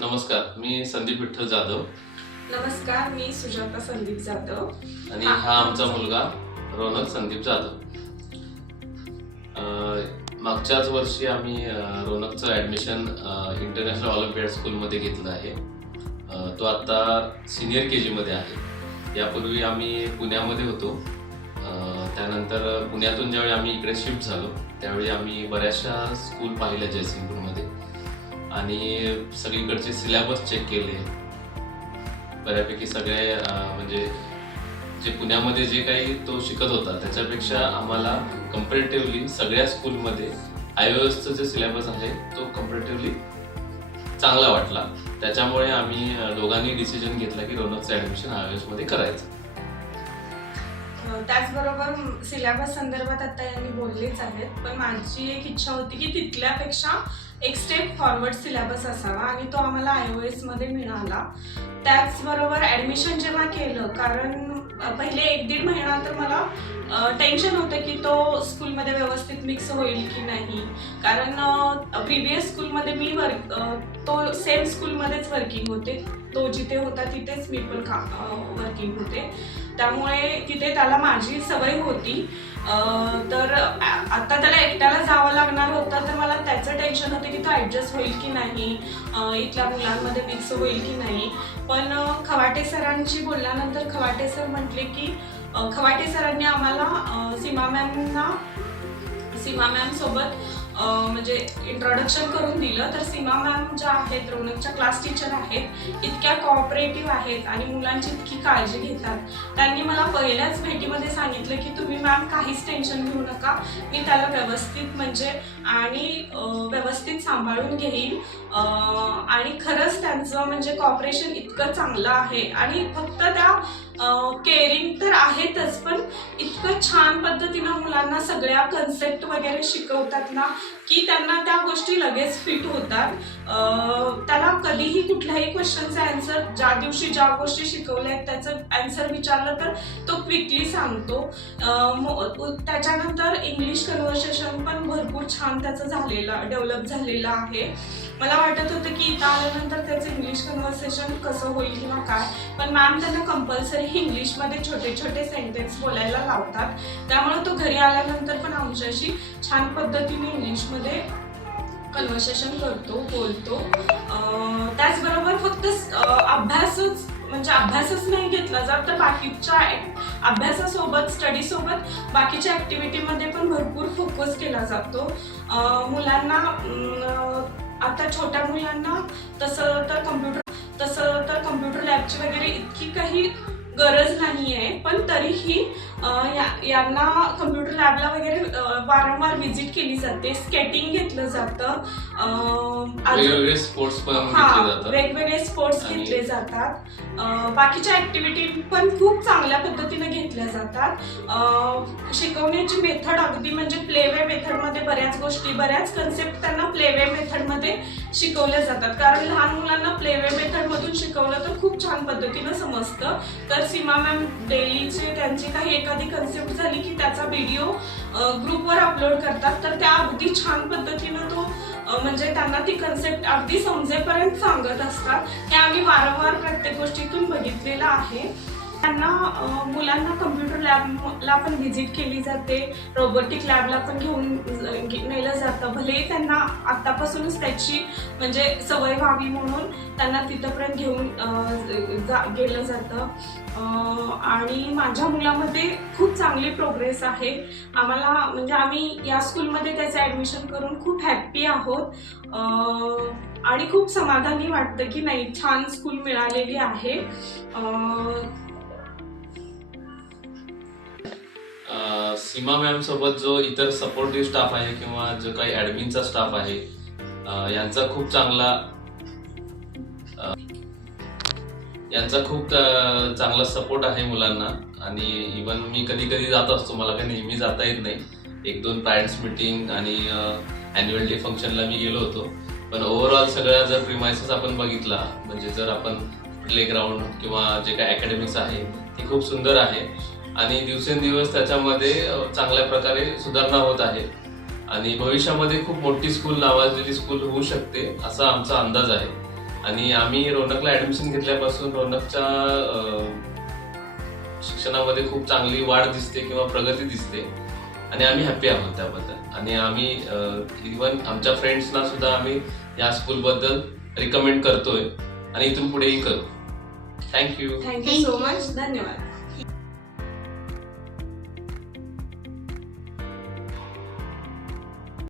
नमस्कार, मी संदीप विठ्ठल जाधव नमस्कार, मी सुजाता संदीप जाधव आणि हा आमचा मुलगा रोनक संदीप जाधव। मागच्याच वर्षी आम्ही रोनकचं ॲडमिशन इंटरनॅशनल ऑलिम्पियाड स्कूलमध्ये घेतलं आहे। तो आता सिनियर KG मध्ये आहे। यापूर्वी आम्ही पुण्यामध्ये होतो। त्यानंतर पुण्यातून ज्यावेळी आम्ही इकडे शिफ्ट झालो त्यावेळी आम्ही बऱ्याचशा स्कूल पाहिल्या जयसिंगपूरमध्ये आणि सगळीकडचे सिलेबस चेक केले। बऱ्यापैकी सगळे म्हणजे जे पुण्यामध्ये जे काही तो शिकत होता त्याच्यापेक्षा आम्हाला कंपॅरेटिव्हली सगळ्या स्कूलमध्ये IOSचं जे सिलेबस आहे तो कंपॅरेटिव्हली चांगला वाटला। त्याच्यामुळे आम्ही दोघांनी डिसिजन घेतला की रोनकचं ॲडमिशन IOS मध्ये करायचं। त्याचबरोबर सिलेबस संदर्भात आता यांनी बोललेच आहेत, पण माझी एक इच्छा होती की तिथल्यापेक्षा एक स्टेप फॉरवर्ड सिलेबस असावा आणि तो आम्हाला IOS मध्ये मिळाला। त्याचबरोबर ॲडमिशन जेव्हा केलं, कारण पहिले 1-1.5 महिना तर मला टेन्शन होतं की तो स्कूलमध्ये व्यवस्थित मिक्स होईल की नाही, कारण प्रिव्हियस स्कूलमध्ये मी तो सेम स्कूलमध्येच वर्किंग होते। तो जिथे होता तिथेच मी पण वर्किंग होते, त्यामुळे तिथे त्याला माझी सवय होती। तर आता त्याला एकट्याला जावं लागणार होतं, तर मला त्याचं टेन्शन होतं की तो ॲडजस्ट होईल की नाही, इथल्या मुलांमध्ये मिक्स होईल की नाही। पण खवाटे सरांशी बोलल्यानंतर खवाटे सर म्हटले की खवाटे सरांनी आम्हाला सीमा मॅम सोबत म्हणजे इंट्रोडक्शन करून दिलं। तर सीमा मॅम ज्या आहेत, रोनकच्या क्लास टीचर आहेत, इतक्या कोऑपरेटिव्ह आहेत आणि मुलांची इतकी काळजी घेतात। त्यांनी मला पहिल्याच भेटीमध्ये सांगितलं की तुम्ही मॅम काहीच टेन्शन घेऊ नका, मी त्याला व्यवस्थित सांभाळून घेईन। आणि खरंच त्यांचं म्हणजे कॉपरेशन इतकं चांगलं आहे आणि फक्त त्या केअरिंग तर आहेतच, पण इतकं छान पद्धतीनं मुलांना सगळ्या कन्सेप्ट वगैरे शिकवतात ना की त्यांना त्या गोष्टी लगेच फिट होतात। त्याला कधीही कुठल्याही क्वेश्चनचा आन्सर, ज्या दिवशी ज्या गोष्टी शिकवल्या आहेत त्याचं आन्सर विचारलं तर तो क्विकली सांगतो। त्याच्यानंतर इंग्लिश कन्व्हर्सेशन पण भरपूर छान त्याचं डेव्हलप झालेलं आहे। मला वाटत होतं की इथं आल्यानंतर त्याचं इंग्लिश कन्व्हर्सेशन कसं होईल किंवा काय, पण मॅम त्यांना कंपल्सरी इंग्लिशमध्ये छोटे छोटे सेंटेन्स बोलायला लावतात, त्यामुळे तो घरी आल्यानंतर पण आमच्याशी छान पद्धतीने इंग्लिशमध्ये कन्व्हर्सेशन करतो, बोलतो। त्याचबरोबर फक्त अभ्यासच नाही घेतला जात, तर बाकीच्या अभ्यासासोबत स्टडीसोबत बाकीच्या ॲक्टिव्हिटीमध्ये पण भरपूर फोकस केला जातो। मुलांना आता छोट्या मुलांना तसं तर कम्प्युटर लॅबची वगैरे इतकी काही गरज नाही आहे, पण तरीही यांना कम्प्युटर लॅबला वगैरे वारंवार व्हिजिट केली जाते, स्केटिंग घेतलं जातं, वेगवेगळे स्पोर्ट्स घेतले जातात। बाकीच्या ॲक्टिव्हिटी पण खूप चांगल्या पद्धतीने घेतल्या जातात। शिकवण्याची मेथड अगदी म्हणजे प्लेवे मेथडमध्ये बऱ्याच कन्सेप्ट त्यांना प्लेवे मेथडमध्ये शिकवल्या जातात, कारण लहान मुलांना प्लेवे मेथडमधून शिकवलं तर खूप छान पद्धतीनं समजतं। तर सीमा मॅम डेलीचे त्यांची काही एखादी कन्सेप्ट झाली की त्याचा व्हिडिओ ग्रुपवर अपलोड करतात, तर त्या अगदी छान पद्धतीनं तो म्हणजे त्यांना ती कन्सेप्ट अगदी समजेपर्यंत सांगत असतात। हे आम्ही वारंवार प्रत्येक गोष्टीतून बघितलेलं आहे। त्यांना मुलांना कम्प्युटर लॅबला पण व्हिजिट केली जाते, रोबोटिक लॅबला पण घेऊन नेलं जातं। भले त्यांना आत्तापासूनच त्याची म्हणजे सवय व्हावी म्हणून त्यांना तिथंपर्यंत घेऊन गेलं जातं। आणि माझ्या मुलामध्ये खूप चांगली प्रोग्रेस आहे। आम्ही या स्कूलमध्ये त्याचं ॲडमिशन करून खूप हॅप्पी आहोत आणि खूप समाधानी वाटतं की नाही, छान स्कूल मिळालेली आहे। सीमा मॅम सोबत जो इतर सपोर्टिव्ह स्टाफ आहे किंवा जो काही ॲडमिनचा स्टाफ आहे यांचा खूप चांगला सपोर्ट आहे मुलांना। आणि इवन मी कधी जात असतो, मला काही नेहमी जाता येत नाही, 1-2 पॅरेंट्स मीटिंग आणि ॲन्युअल डे फंक्शनला मी गेलो होतो, पण ओव्हरऑल सगळ्या जर प्रिमायसेस आपण बघितला, म्हणजे जर आपण प्लेग्राऊंड किंवा जे काही अकॅडमिक्स आहे ते खूप सुंदर आहे आणि दिवसेंदिवस त्याच्यामध्ये चांगल्या प्रकारे सुधारणा होत आहे आणि भविष्यामध्ये खूप मोठी स्कूल, नावाजलेली स्कूल होऊ शकते असा आमचा अंदाज आहे। आणि आम्ही रोनकला ऍडमिशन घेतल्यापासून रोनकच्या शिक्षणामध्ये खूप चांगली वाढ दिसते किंवा प्रगती दिसते आणि आम्ही हॅपी आहोत त्याबद्दल. आणि आम्ही इव्हन आमच्या फ्रेंड्सना सुद्धा आम्ही या स्कूलबद्दल रिकमेंड करतोय आणि इथून पुढेही करू. थँक्यू. Thank you so much. धन्यवाद.